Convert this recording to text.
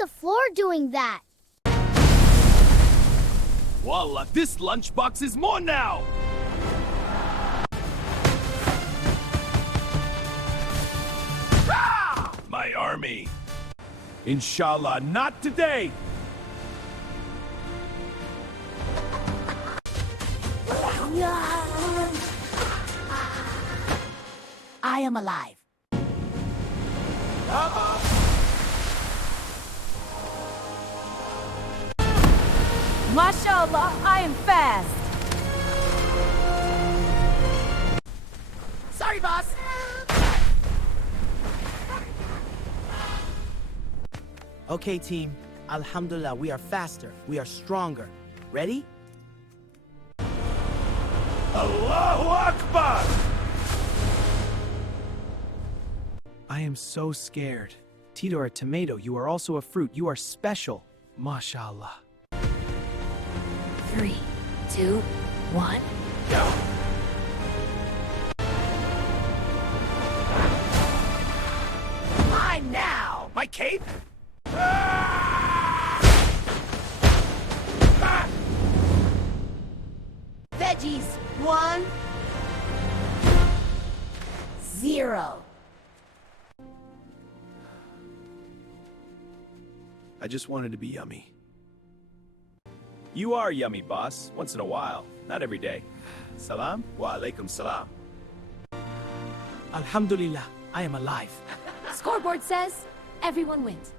the floor doing that? Wallah, this lunchbox is more now! Ah! My army. Inshallah, not today! I am alive. MashaAllah, I am fast. Sorry, boss. Okay, team. Alhamdulillah, we are faster. We are stronger. Ready? Allahu Akbar! I am so scared. Tito, a tomato, you are also a fruit. You are special. MashaAllah. 3, 2, 1. Go! Mine now. My cape? Veggies. 1, 0. I just wanted to be yummy. You are yummy, boss. Once in a while. Not every day. Salam wa alaikum salam. Alhamdulillah, I am alive. Scoreboard says everyone wins.